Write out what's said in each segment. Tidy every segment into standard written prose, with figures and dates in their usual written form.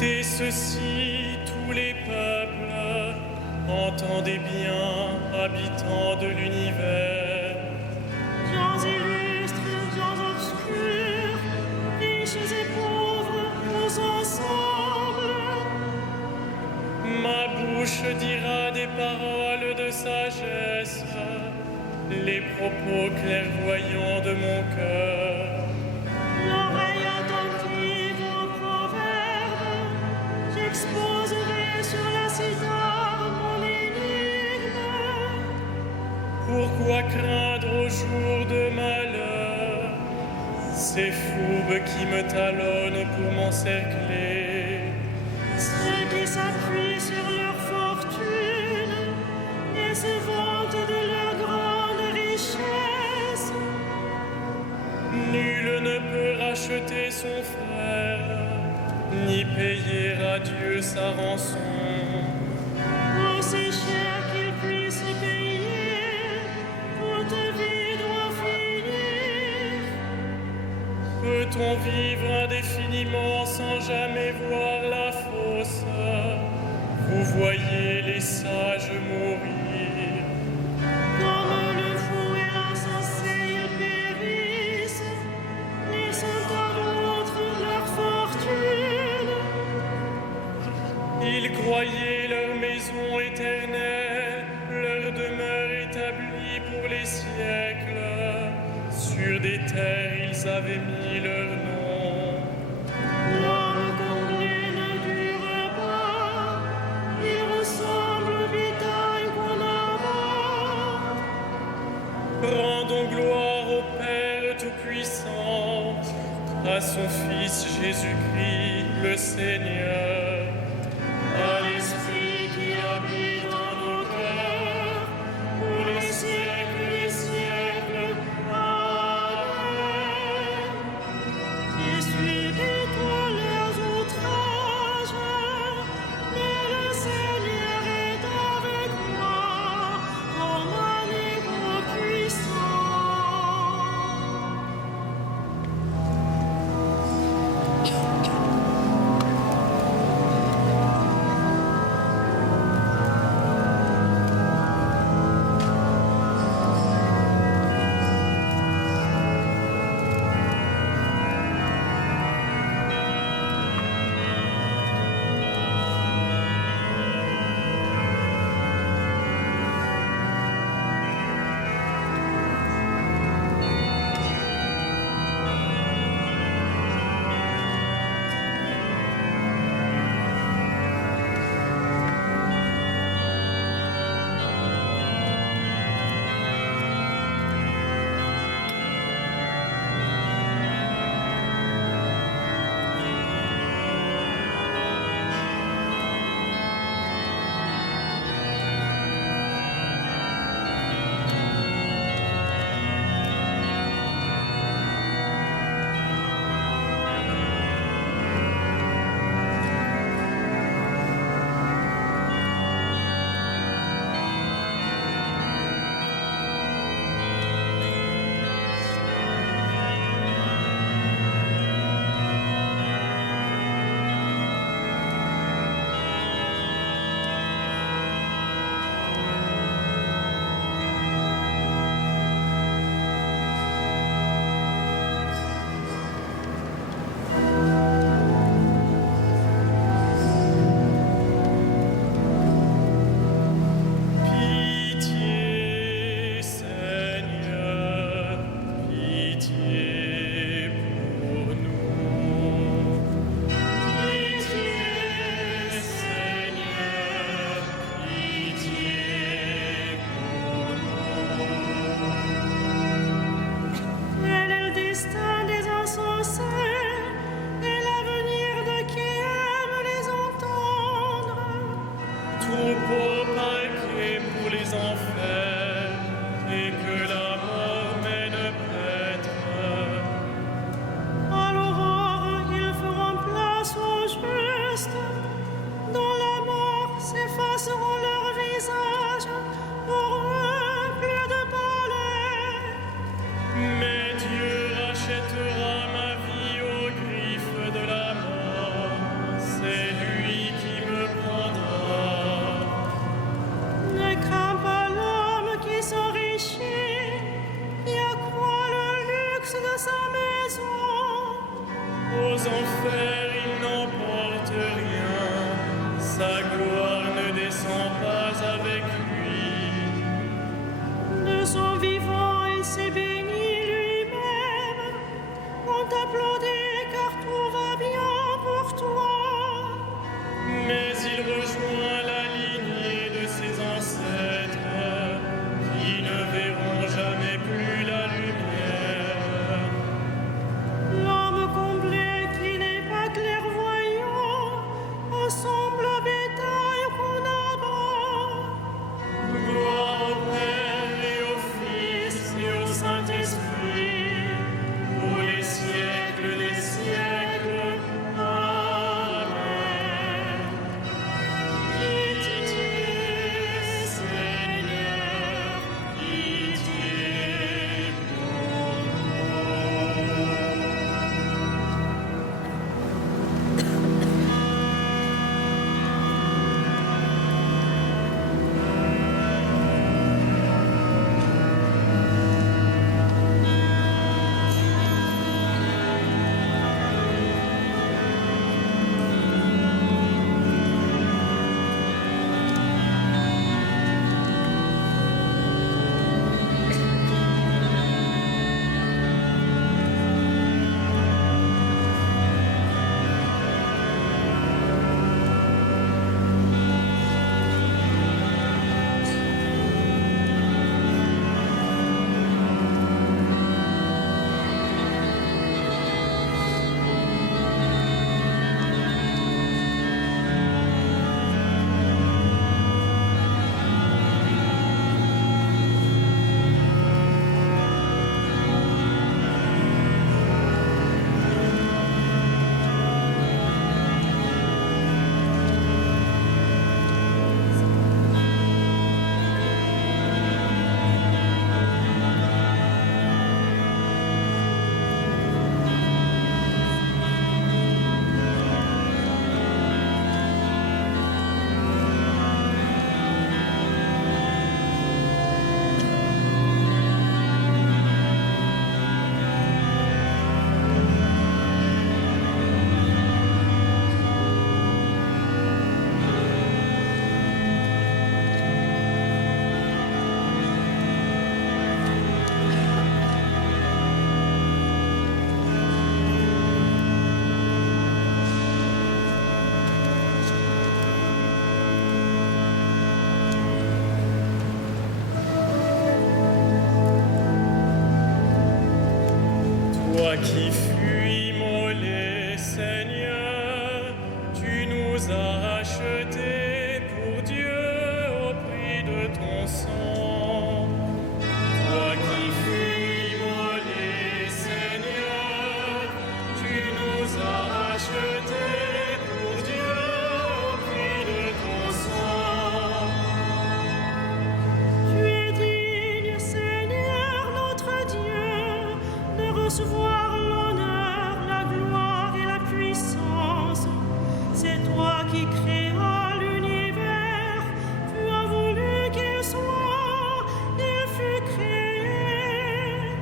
Écoutez ceci, tous les peuples, entendez bien, habitants de l'univers. Gens illustres, gens obscurs, riches et pauvres, tous ensemble. Ma bouche dira des paroles de sagesse, les propos clairvoyants de mon cœur. L'oreille attentive aux proverbes, j'exposerai sur la cithare mon énigme. Pourquoi craindre au jour de malheur ces fourbes qui me talonnent pour m'encercler? Ceux qui s'appuient sur leur fortune et se vantent de leur grande richesse. Nul ne peut racheter son frère, ni payer à Dieu sa rançon. Aussi cher qu'il puisse payer, toute vie doit finir. Peut-on vivre indéfiniment sans jamais voir la fosse? Vous voyez les sages mourir. Comme le fou et l'insensé, ils périssent, laissant à d'autres leur fortune. Ils croyaient leur maison éternelle, leur demeure établie pour les siècles. Sur des terres, ils avaient mis leur nom. L'homme comblé ne dure pas, il ressemble au bétail qu'on abat. Rendons gloire au Père Tout-Puissant, à son Fils Jésus-Christ le Seigneur, À l'Esprit qui habite dans nos cœurs, pour les siècles des siècles. Amen. Essuie-toi leurs outrages, mais le Seigneur est avec moi, comme un héros puissant. Pitié, Seigneur, pitié pour nous. Pitié, Seigneur, pitié pour nous. Tel est le destin des insensés et l'avenir de qui aime les entendre. Troupeau paquet pour les enfers, et que la mort mène prêtre. À l'aurore, ils feront place aux justes. Dans la mort s'effaceront leurs visages. Pour eux, plus de palais. Mais Dieu rachètera ma vie aux griffes de la mort. C'est il rejoint la lignée de ses ancêtres, qui ne verront jamais plus la lumière. L'homme comblé qui n'est pas clairvoyant ressemble au bétail qu'on abat. Gloire au Père et au Fils et au Saint-Esprit, pour les siècles des siècles. Amen. Pitié, Seigneur, pitié pour nous. Toi qui fus immolé, Seigneur, tu nous as achetés pour Dieu au prix de ton sang. Toi qui fus immolé, Seigneur, tu nous as achetés pour Dieu au prix de ton sang. Tu es digne, Seigneur, notre Dieu, de recevoir l'honneur, la gloire et la puissance. C'est toi qui créas l'univers, tu as voulu qu'il soit, il fut créé.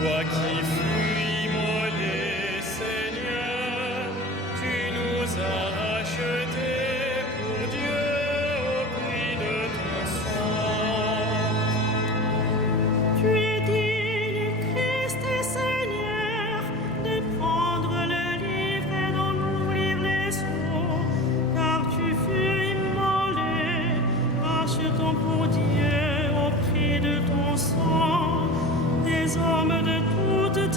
Toi qui fus immolé, Seigneur, tu nous as achetés pour Dieu au prix de ton sang. Tu es digne, Christ et Seigneur, de prendre le livre et d'en ouvrir les sceaux, car tu fus immolé, rachetant pour Dieu au prix de ton sang des hommes de toute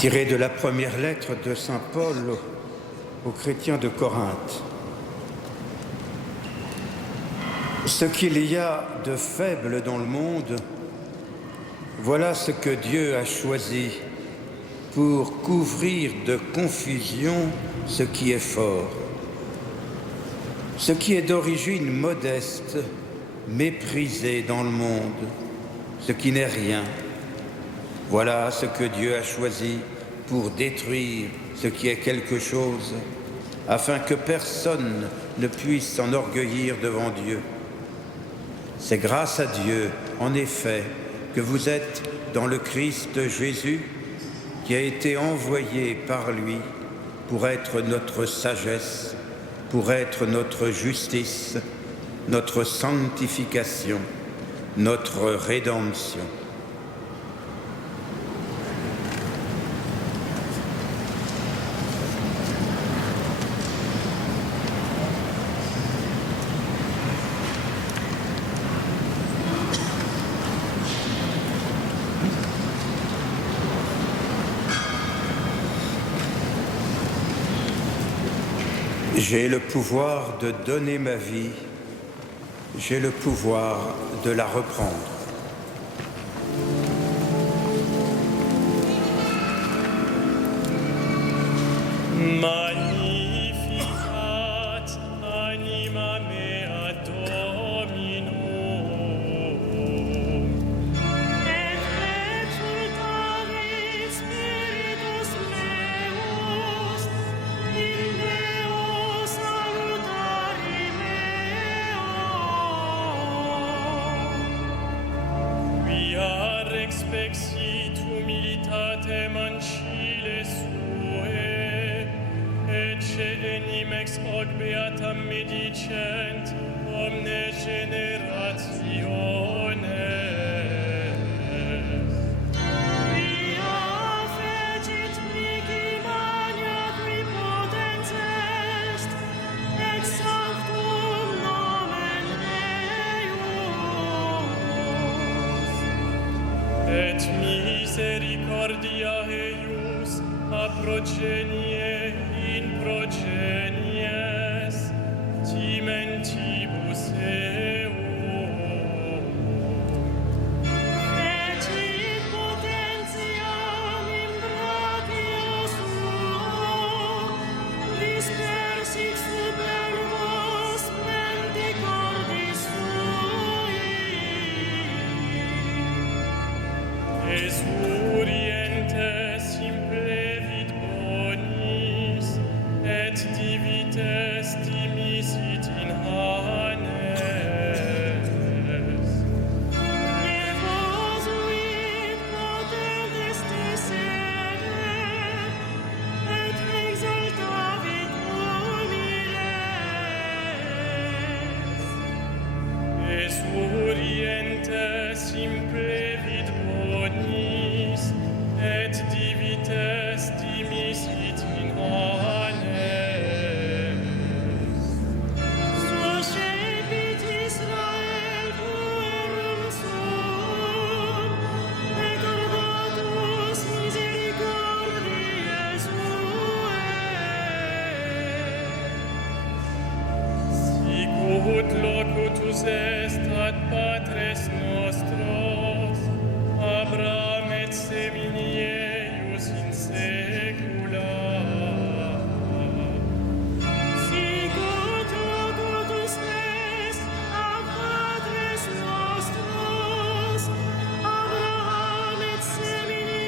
Tiré de la première lettre de saint Paul aux chrétiens de Corinthe. Ce qu'il y a de faible dans le monde, voilà ce que Dieu a choisi pour couvrir de confusion ce qui est fort. Ce qui est d'origine modeste, méprisé dans le monde, ce qui n'est rien. Voilà ce que Dieu a choisi pour détruire ce qui est quelque chose, afin que personne ne puisse s'enorgueillir devant Dieu. C'est grâce à Dieu, en effet, que vous êtes dans le Christ Jésus, qui a été envoyé par lui pour être notre sagesse, pour être notre justice, notre sanctification, notre rédemption. J'ai le pouvoir de donner ma vie, j'ai le pouvoir de la reprendre. Magnificat anima mea Dominum. Et exultavit spiritus meus in Deo salutari meo. Quia rexpexit humilitatem ancile suae, ecce enim ex hoc beatam medicent omne generationes. Quia fecit mihi magna qui potens est, ex sanctum nomen eius. Et misericordia eius a progenie in progenies timentibus eum. Fecit potentiam in brachio suo, dispersit super vos mendicordis sui. Esurientes implevit bonis, et divites dimisit in hanes. Nevosuit potentes sede, et exaltavit humiles. Esurientes implevit bonis, et divites dimisit in hanes. Suscepit Israel puerum suum, recordatus misericordiae suae. Sicut locutus est ad patres nostros, Abraham et semini eius in saecula. Sicut locutus est ad patres nostros, Abraham et semini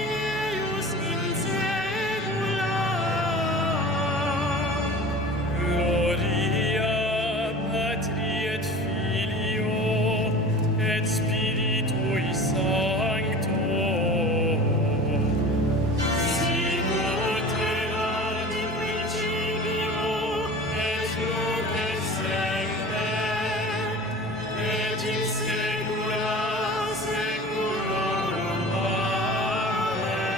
eius in saecula. Gloria Patri et Filio et Spiritui Sancto. Sicut erat in principio et nunc et semper et in saecula saeculorum. Amen.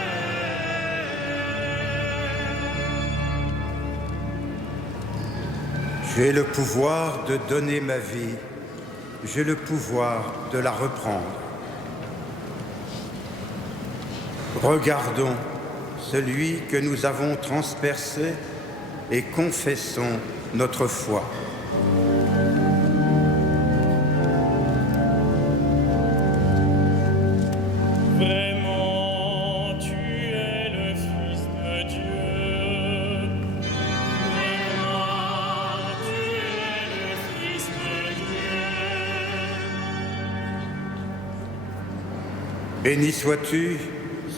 J'ai le pouvoir de donner ma vie, j'ai le pouvoir de la reprendre. Regardons celui que nous avons transpercé, et confessons notre foi. Vraiment, tu es le Fils de Dieu. Vraiment, tu es le Fils de Dieu. Béni sois-tu,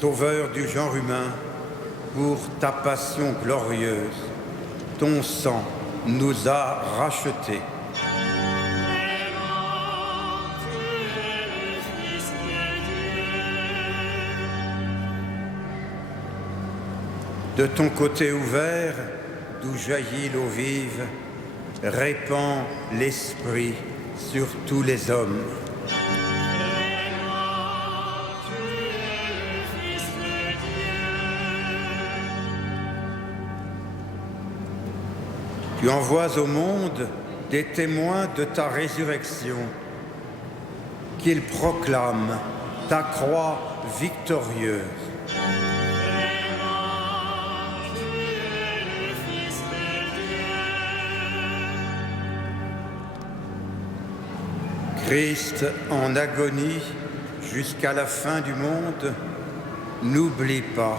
Sauveur du genre humain, pour ta passion glorieuse. Ton sang nous a rachetés. De ton côté ouvert, d'où jaillit l'eau vive, répand l'Esprit sur tous les hommes. Tu envoies au monde des témoins de ta résurrection, qu'ils proclament ta croix victorieuse. Christ en agonie jusqu'à la fin du monde, n'oublie pas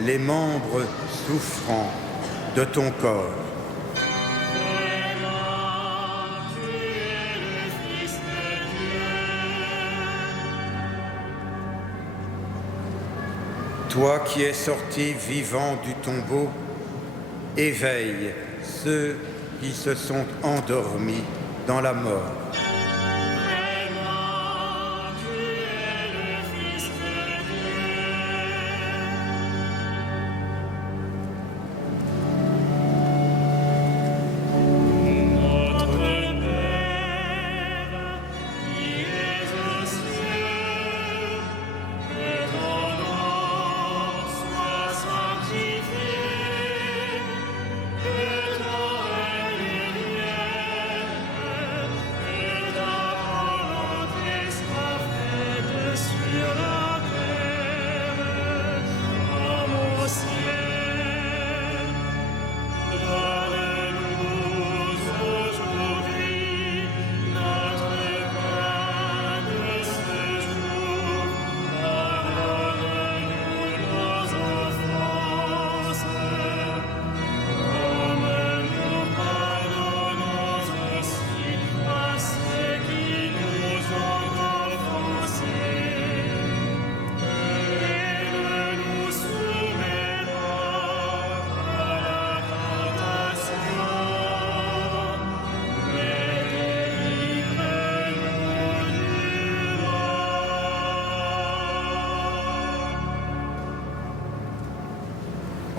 les membres souffrants de ton corps. Toi qui es sorti vivant du tombeau, éveille ceux qui se sont endormis dans la mort.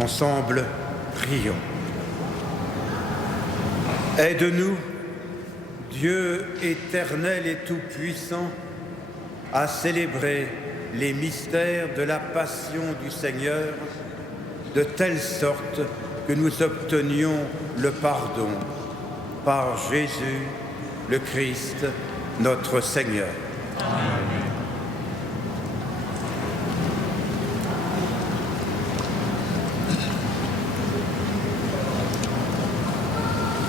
Ensemble, prions. Aide-nous, Dieu éternel et tout-puissant, à célébrer les mystères de la passion du Seigneur, de telle sorte que nous obtenions le pardon par Jésus, le Christ, notre Seigneur. Amen.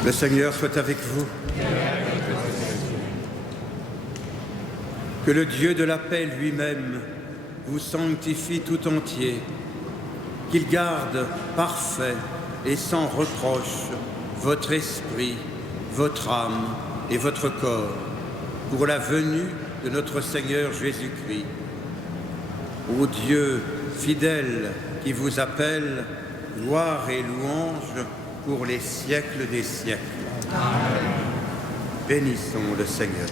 Le Seigneur soit avec vous. Que le Dieu de la paix lui-même vous sanctifie tout entier, qu'il garde parfait et sans reproche votre esprit, votre âme et votre corps pour la venue de notre Seigneur Jésus-Christ. Ô Dieu fidèle qui vous appelle, gloire et louange pour les siècles des siècles. Amen. Bénissons le Seigneur.